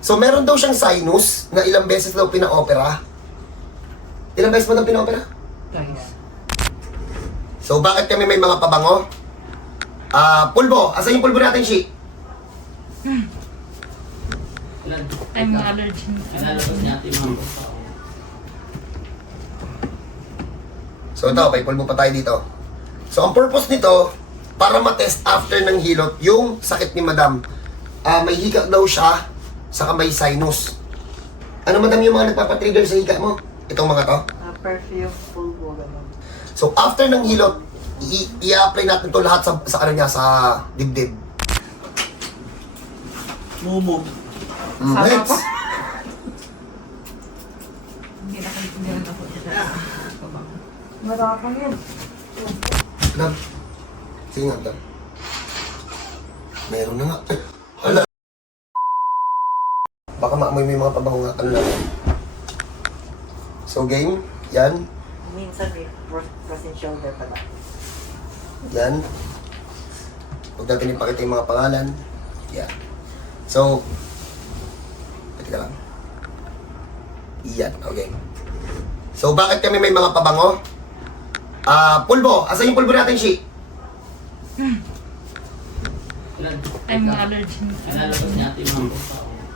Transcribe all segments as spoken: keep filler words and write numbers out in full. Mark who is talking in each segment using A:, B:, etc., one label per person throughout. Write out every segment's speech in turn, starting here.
A: So, meron daw siyang sinus na ilang beses daw pina-opera. Ilang beses mo daw pina-opera?
B: Guys.
A: So, bakit kami may mga pabango? Ah, pulbo. Asan yung pulbo natin, Shi?
B: Ay, mga allergy.
C: Kinalabas niya ito yung mga pusa.
A: So, ito, may pulbo pa tayo dito. So, ang purpose nito, para matest after ng hilot, yung sakit ni Madam. Ah, may hika daw siya, saka may sinus. Ano, Madam, yung mga nagpapatrigger sa hika mo? Itong mga to?
D: Uh, perfume, pulbo, gano'n.
A: So, after ng hilot, i- i-apply natin to lahat sa, sa ano niya, sa dibdib.
C: Mumu.
A: Mm,
B: Sama
A: next.
B: ko. Hindi na kayo hindi na ako.
D: Marapang yun.
A: Madam. Sige nga, Madam. Meron na nga. Ay, hala. Baka maamoy may mga pabango nga. Ano lang. So, game. Yan.
D: Minsan may frozen shoulder pala.
A: Yan. Huwag natin ipakita yung mga pangalan. Yan. So, pati ka lang. Yan. Okay. So, bakit kami may mga pabango? Ah, pulbo. Asan yung pulbo natin, Shi?
B: Ay, mga allergy.
C: Kinalabas niya ito yung mga pusa.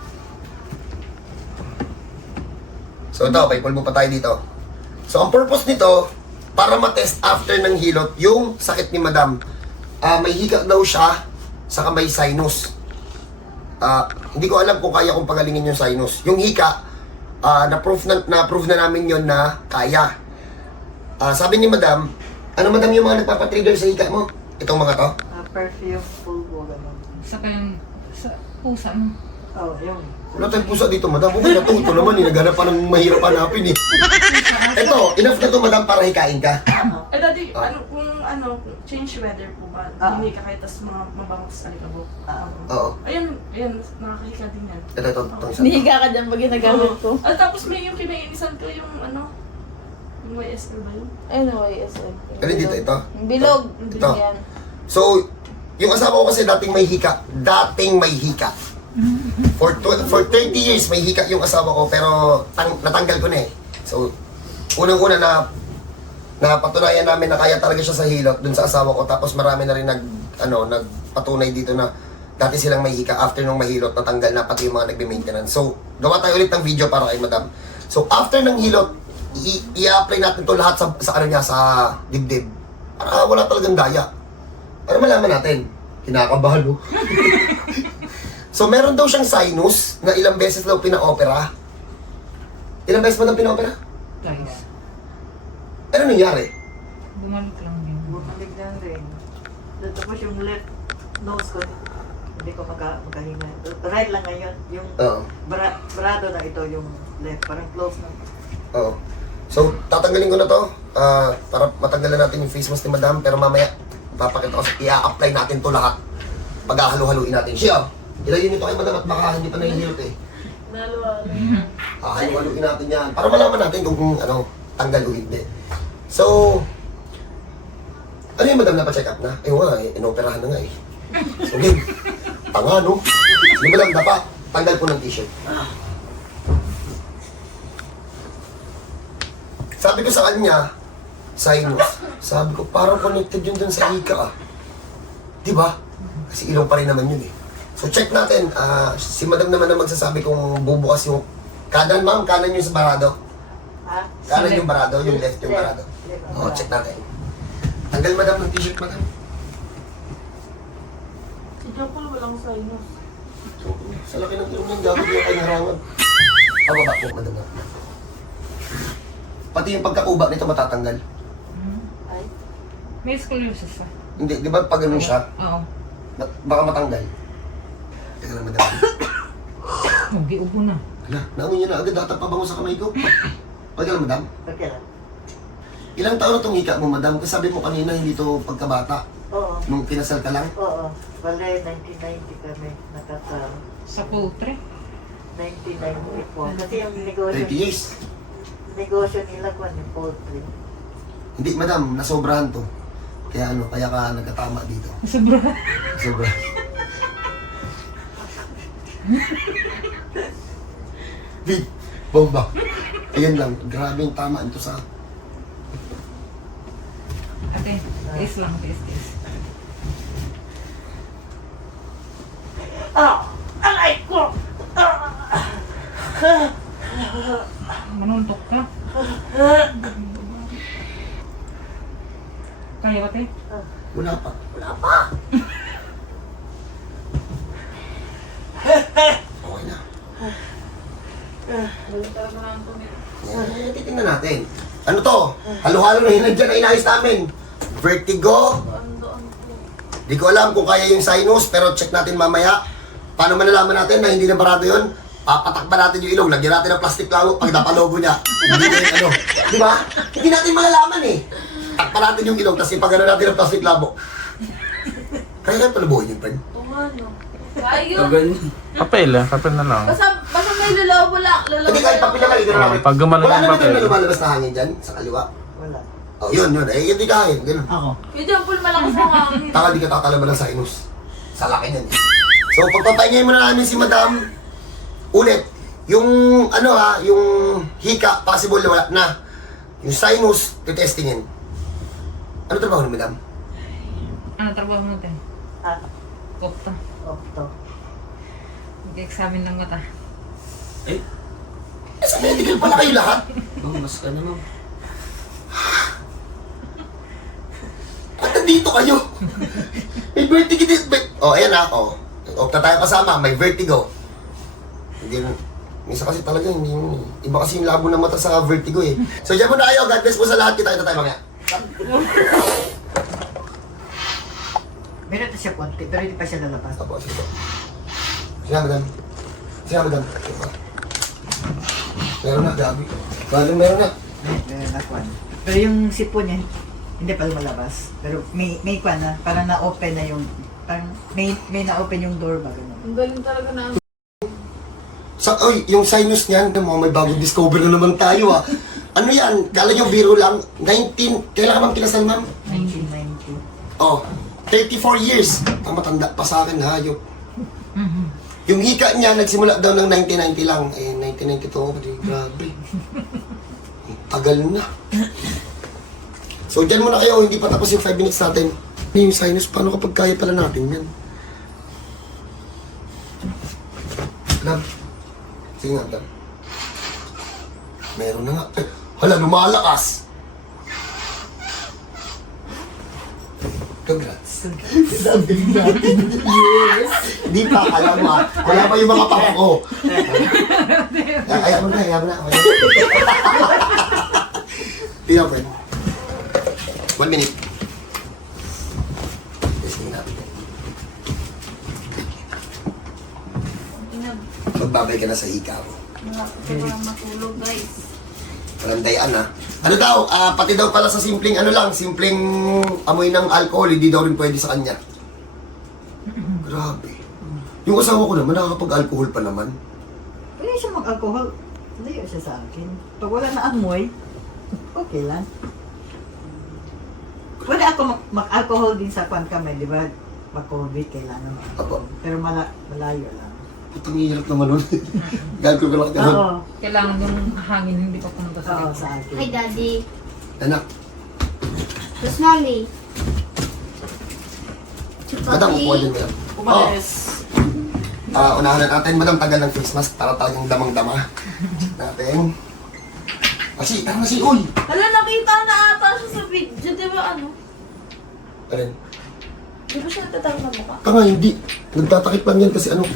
A: So ito, may pulbo pa tayo dito. So ang purpose nito, para matest after ng hilot, yung sakit ni Madam. Ah, may hika daw siya, saka may sinus. Ah, hindi ko alam kung kaya kong pagalingin yung sinus. Yung hika, ah, na-proof na, na-proof na namin yon na kaya. Ah, sabi ni Madam, ano Madam yung mga nagpapatrigger sa hika mo? Itong mga to?
D: Uh, perfume, pulbo, gano'n.
B: Saka yung sa pusa mo.
D: Oh, yun.
A: Wala tayong pusa dito, Madam. Okay na to. Ito naman, eh. Naghanap pa ng mahirap hanapin, eh. Ito, enough na to, Madam, para hikain ka.
E: Eh, dati,
A: Ah.
E: ano, kung ano, change weather po ba?
D: Ah.
E: Hindi ka kahit tas mga mabangos sa alikabok.
D: Ah.
A: Oo.
E: Ayun, ayun, nakakahika din yan.
A: Ito, ito, ito. isa.
F: Nihiga ka dyan pag ginagamit ko.
E: At tapos may yung kinaiinisan ko yung ano, yung Y S L ba yun?
F: Ayun o, yes.
A: Alin dito, ito?
F: Yung bilog.
A: Ito.
F: Yan.
A: So, yung asawa ko kasi dating may hika. Dating may hika. For tw- for thirty years may hika yung asawa ko pero tang- natanggal ko na eh. So, unang-una na napatunayan namin na kaya talaga siya sa hilot dun sa asawa ko tapos marami na rin nag ano nagpatunay dito na dati silang may hika after nung mahilot natanggal na pati yung mga nagbe-maintenance. So, gawa tayo ulit ng video para kay Madam. So, after ng hilot, i- i-apply natin to lahat sa, sa ano niya sa dibdib. Para wala talagang daya. Para malaman natin. Kinakabahan mo. So, meron daw siyang sinus na ilang beses daw pina-opera. Ilang beses mo daw pina-opera?
B: Guys.
A: Ano nangyari?
B: Bumalik lang din.
D: Bumalik lang rin. Tapos yung left nose ko, hindi ko maka, makahinga. Right lang ngayon. Yung
A: Oo.
D: bra, brado na ito, yung left. Parang close na.
A: Oo. So, tatanggalin ko na to ah, para matanggalan natin yung face mask ni Madam. Pero mamaya, papakita ko sa i-apply natin to lahat. Pag-ahalo-haluin natin. Siya, ilayin nito kay Madam at baka hindi pa nahihilot eh.
E: Nalo,
A: Ah, haluin natin yan. Para malaman natin kung, kung ano, tanggal o hindi. So, ano yung Madam, napacheck up na? Eh nga, eh, inoperahan na nga eh. So, game. Tanga, no? Sige Madam, dapat tanggal po ng t-shirt. Sabi ko sa kanya, sinus. Sabi ko, parang connected yun dun sa hika ah. Di ba? Kasi ilong pa rin naman yun eh. So check natin, ah si Madam naman na magsasabi kung bubukas yung kanan, ma'am, kanan yung sa barado.
D: Ha?
A: Kanan yung barado, yung left yung barado.
D: Left.
A: Oo, check natin. Tanggal Madam ng t-shirt, Madam.
E: si Jopol walang sinus.
A: So, sa laki ng ilong ng gagawin yung kanyang harangan. Pababa po, Madam. Pati yung pagkakuba nito matatanggal.
D: Ay,
B: May scoliosis ah.
A: Hindi, di ba pag ganun siya,
B: Oo.
A: mat- baka matanggal. Teka lang, Madam.
B: Oh, giubo na.
A: Hala, naungon niya na agad data pa bango sa kamay ko. Pag lang, Madam.
D: okay lang.
A: Ilang taon na itong hika mo, Madam? Kasi sabi mo kanina, hindi to pagkabata.
D: Oo.
A: Nung kinasal ka lang.
D: Oo. Bale, nineteen ninety kami nakaka...
B: Sa poultry.
D: nineteen ninety-four. Kasi yung negosyo,
A: thirty years.
D: negosyo nila ko yung poultry.
A: Hindi, Madam. Nasobrahan to. Kaya ano, kaya ka nagkatama dito.
B: Sobra.
A: Sobra. Big. Bomba. Ayan lang. Grabe yung tama ito sa...
B: Ate, tiis lang, tiis, tiis.
D: Ah! Aray ko!
B: Manuntok ka. Kaya ba, te?
A: Wala pa. Wala pa. Okay na. Eh, titingnan natin. Ano to? Halo-halo na hinag dyan na inayos namin. Vertigo. Di ko alam kung kaya yung sinus, pero check natin mamaya. Paano malalaman natin na hindi na barado yun? Papatakba natin yung ilong, lagyan natin ng plastic lamo pag napalobo niya. Hindi na yung ano. Di ba? Hindi natin malalaman eh. Takpa natin yung ilong, tapos ipagano natin ng plastic lamo. Kaya kaya palubuhin yung friend.
E: Oo nga, no. Ayun.
C: Kaganyan.
G: Papel ah, papel na lang.
E: Basta, basta may lulaw mo lang. Lulaw
A: Hindi kahit papila kayo, gano'n
G: Oh,
A: namin.
G: pag gumalang
A: Wala
G: yung
A: naman
G: papel.
A: na lumalabas na hangin dyan, sa kaliwa.
D: Wala.
A: Oh, yun, yun. Eh, hindi kaya. Ganun.
C: Ako.
E: Yung jumble malakas ang hangin.
A: Taka di ka tatalaban ng sinus. Sa laki niyan. So, pagpapahingayin muna namin si Madam. Ulit. Yung, ano ha, yung hika, possible wala na. Yung sinus, titestingin. Ano trabaho ni Madam?
B: Ano trabaho mo, te?
D: Ah,
B: Kopta.
D: opto.
B: Mag-examine ng mata.
C: Eh,
A: Eh, sa medical pala kayo lahat.
C: ma'am, mas ka na, ma'am.
A: Ba't nandito kayo? May vertigo din. May... Oh, ayan ha. Oh. Opta tayo kasama. May vertigo. Hindi na. Minsan kasi talaga, hindi mo. Iba kasi yung labo ng mata sa vertigo eh. So, dyan muna kayo. God bless po sa lahat. Kita kita tayo mamaya.
D: Meron na siya konti, pero hindi pa siya lalabas.
A: Apo, sige po. Sige, madam. Sige, madam. Meron na, gabi. Meron, meron na.
D: Meron na kwan. Pero yung sipon niya, hindi pa lumalabas. Pero may may kwan na, parang na-open na yung, parang may, may na-open yung door ba, gano'n.
E: Ang galing talaga na.
A: Sa, oy, yung sinus niyan, mo, may bagong discover na naman tayo ah. Ano yan? Kala nyo biro lang. nineteen, kailan ka bang kinasal, ma'am?
D: nineteen ninety.
A: Oh, thirty-four years. Ang matanda pa sa akin, hayop. Yung hika niya, nagsimula daw ng nineteen ninety lang. Eh, nineteen ninety-two, pati grabe. Ang tagal na. So, dyan muna kayo, hindi pa tapos yung five minutes natin. Ano yung sinus, paano kapag kaya pala natin yan? Alam. Sige nga, alam. Meron na nga. Eh, hala, lumalakas. Congrats. Sabi natin, yes! Hindi pa, alam mo ah. Wala pa yung mga pako. Ayaw mo na, ayaw mo na. Tingnan, friend. One minute. Testing natin. Magbabay ka na sa hika mo.
E: Malapit ko lang matulog, guys.
A: Walang dayan ah. Ano daw, ah, pati daw pala sa simpleng ano lang, simpleng amoy ng alcohol, hindi daw rin pwede sa kanya. Grabe. Yung asawa ko naman, nakakapag-alcohol pa naman.
D: Pwede siya mag-alcohol. Hindi siya sa akin. Pag wala na amoy, okay lang. Pwede ako mag- mag-alcohol din sa kwan kami, di ba? Mag-COVID, kailangan.
A: Apo.
D: Pero mala malayo lang.
A: Putang hirap naman nun. Gagawin ko lang ganun.
D: Oo.
B: Kailangan yung hangin hindi pa pumunta sa
D: Oo,
B: akin.
D: sa akin.
F: Hi, Daddy.
A: Anak,
F: Rosemary.
A: madam, upuan din madam. Oh, ah, unahan na natin, madam, tagal ng face mask para talagang damang-dama. Check natin. Kasi, tara na si Uy.
E: Hala, nakita na ata siya sa video. Di ba ano?
A: Alin?
E: Di ba siya natatawag na mukha?
A: Tanga, hindi. Nagtatakip lang yan kasi ano.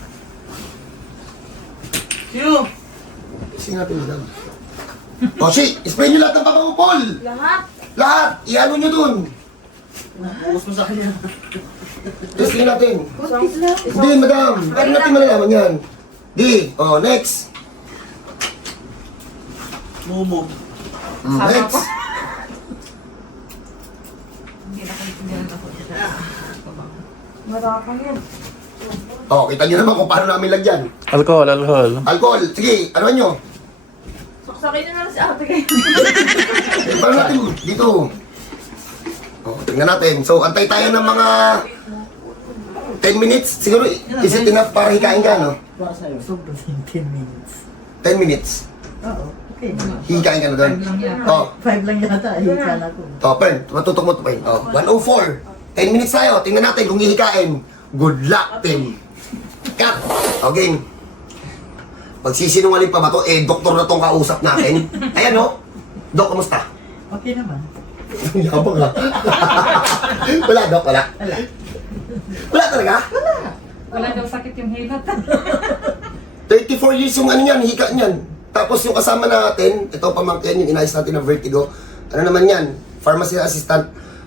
C: Sino?
A: Kasi natin, madam. O, si, spray nyo lahat ng papangupol.
E: Lahat.
A: Lahat! Iano nyo dun!
C: Bukas mo sa kanya.
A: Testing natin.
D: Kunti lang.
A: Hindi, madam. Ano natin malalaman yan? Di. O, next.
C: Mumu.
A: Mm, next.
B: Hindi na kayo tingnan ako siya.
E: Marakang yun.
A: O, kita nyo naman kung paano namin lagyan.
G: Alcohol, alcohol.
A: Alcohol. Sige, ano nyo?
E: Saksakin na lang si ate kayo.
A: Eh, paano natin dito? O, tingnan natin. So, antay tayo ng mga ten minutes. Siguro, is it enough para hikain ka, no?
C: Para sa'yo.
D: Sobrang fifteen minutes.
A: ten minutes.
D: Oo, okay.
A: Hihikain ka na doon.
B: Five lang yan.
A: Oh,
D: Five lang yata, hika na ko.
A: oh, Pern, matutok mo to, Pern. Oh, one oh four. ten minutes tayo. Tingnan natin kung hihikain. Good luck, team. Cut. Okay. Pagsisinungaling pa ba to? Eh, doktor na tong kausap natin. Ayan, oh. Dok, kamusta?
D: Okay naman.
A: Yabang ha. Wala, Dok, wala.
D: Wala.
A: Wala talaga?
B: Wala daw sakit yung hilat.
A: thirty-four years yung ano niyan, hika niyan. Tapos yung kasama natin, ito pamangkin, yung inayos natin ng vertigo. Ano naman yan? Pharmacy assistant.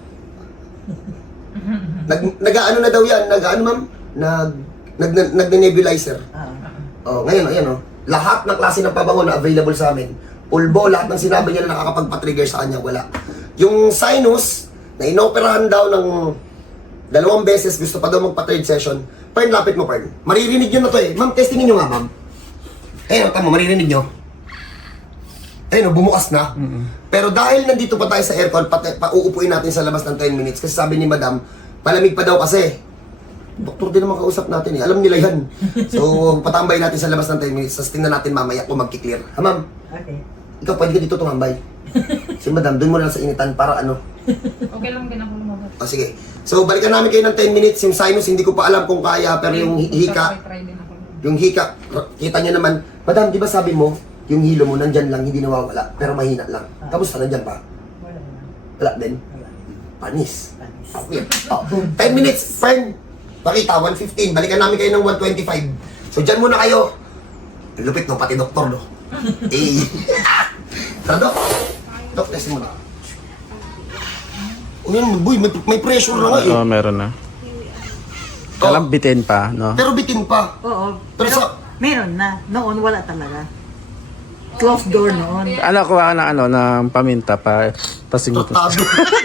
A: Nag, nag-ano na daw yan? Nag-ano ma'am? Nag, nag, nag, nag-nebulizer.
D: Ah,
A: Oh, ngayon, ayan oh. Lahat ng klase ng pabango na available sa amin. Pulbo, lahat ng sinabi niya na nakakapagpa-trigger sa kanya, wala. Yung sinus, na inoperahan daw ng dalawang beses, gusto pa daw magpa-third session. Pern, lapit mo, Pern. Maririnig nyo na to eh. Ma'am, testingin nyo nga, ma'am. Ayun, tama, maririnig nyo. Ayun, oh, bumukas na. Pero dahil nandito pa tayo sa aircon, pati, pauupuin natin sa labas ng ten minutes. Kasi sabi ni madam, malamig pa daw kasi. Doktor din naman kausap natin eh. Alam nila yan. So, patambay natin sa labas ng ten minutes. Tapos tingnan natin mamaya kung magkiklear. Ha, ma'am?
D: okay.
A: Ikaw, pwede ka dito tumambay. Si madam, doon mo na lang sa initan para ano.
B: Okay lang din ako lumabas.
A: O, sige. So, balikan namin kayo ng ten minutes. Yung sinus, hindi ko pa alam kung kaya. Pero yung hi- hika,
B: Try din ako.
A: yung hika, kita niya naman. Madam, di ba sabi mo, yung hilo mo nandyan lang, hindi nawawala. Pero mahina lang. Kamusta nandyan pa?
D: Wala na.
A: Wala din.
D: Wala.
A: Panis.
D: Panis.
A: Okay. Oh, ten minutes, friend. Pakita, one fifteen. Balikan namin kayo ng one twenty-five. So, dyan muna kayo. Lupit no, pati doktor no. Eh. Tara, Dok. Dok, test mo na. O yan, boy, may, may pressure na nga eh.
G: Oo, meron na. Kailang bitin pa, no?
A: Pero bitin pa.
D: Oo,
A: Pero
D: pero
A: sa-
D: meron na. Noon wala talaga. Closed door noon.
G: Ano, kuha ka ng ano, ng paminta pa. Pasing mo.
A: Tratado.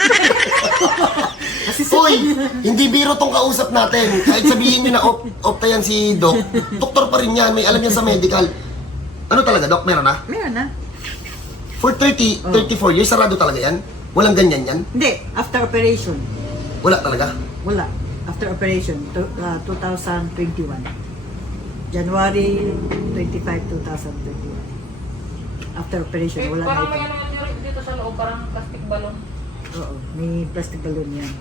A: Uy, hindi biro tong kausap natin. Kahit sabihin nyo na op, opta yan si Doc, doktor pa rin yan, may alam yan sa medical. Ano talaga, Doc? Meron na?
D: Meron na.
A: For thirty, thirty-four years, sarado talaga yan? Walang ganyan yan?
D: Hindi, after operation.
A: Wala talaga?
D: Wala. After operation, to, uh, twenty twenty-one. January twenty-five, twenty twenty-one. After operation,
B: Eh,
D: wala na
B: parang may
D: ito.
B: ano yan dito sa loob, parang plastic balloon.
D: Oo, may plastic balloon yan.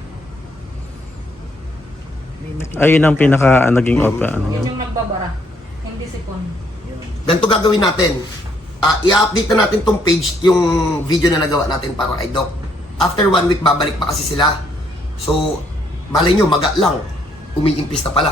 D: May makikita.
G: Ayun ang pinaka naging open. Ano,
B: Yun yung nagbabara. Hindi sipon.
A: Ganito gagawin natin. Ah, i-update na natin tong page, yung video na nagawa natin para kay Doc. After one week, babalik pa kasi sila. So, malay nyo, maga lang. Umiimpis na pala.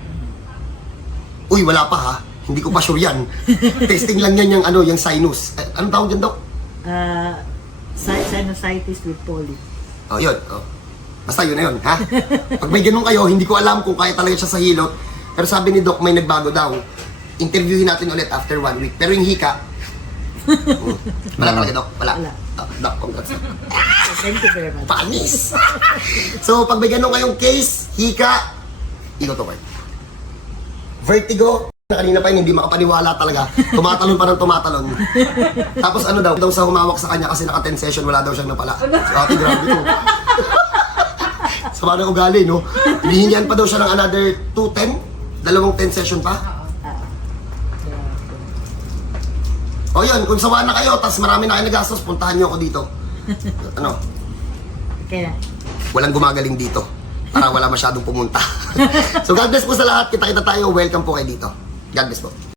A: Uy, wala pa ha. Hindi ko pa sure yan. Testing lang yan yung, ano, yung sinus. Eh, anong tawag dyan, Doc?
D: Uh, si- sinusitis with polyp.
A: Oh, yun. Oh. Basta yun na yun, ha? Pag may ganun kayo, hindi ko alam kung kaya talaga siya sa hilot. Pero sabi ni Doc, may nagbago daw. Interviewin natin ulit after one week. Pero yung hika, mm, wala talaga, Doc. Wala.
D: Wala.
A: Oh, Doc, congrats. Doc.
D: So, thank you very much.
A: Panis! So, pag may ganun kayong case, hika, ikaw to, Mark. Vertigo, na kanina pa yun, hindi makapaniwala talaga. Tumatalon pa ng tumatalon. Tapos ano daw, daw sa humawak sa kanya kasi naka ten session, wala daw siyang napala. So, ate, grabe to. Sama ng ugali, no? Hinihingian pa daw siya ng another two ten, dalawang ten session pa. O yun, kung sawa na kayo, tas marami na kayo nagastos, puntahan niyo ako dito. Ano?
D: Kaya,
A: Walang gumagaling dito para wala masyadong pumunta. So God bless po sa lahat. Kita-kita tayo. Welcome po kayo dito. God bless po.